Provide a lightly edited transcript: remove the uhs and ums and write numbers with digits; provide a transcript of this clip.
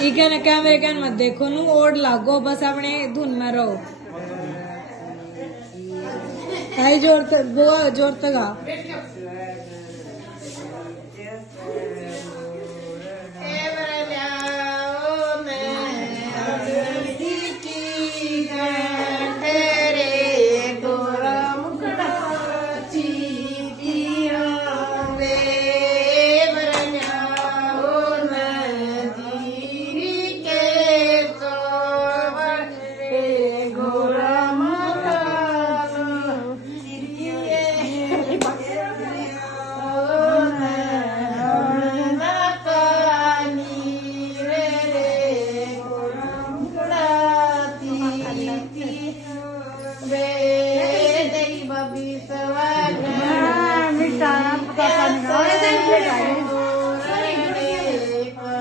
इके ने कैमरे कैन मत देखो नू ओढ़ लागो बस अपने धुन में रहो। आई जोर तक गा।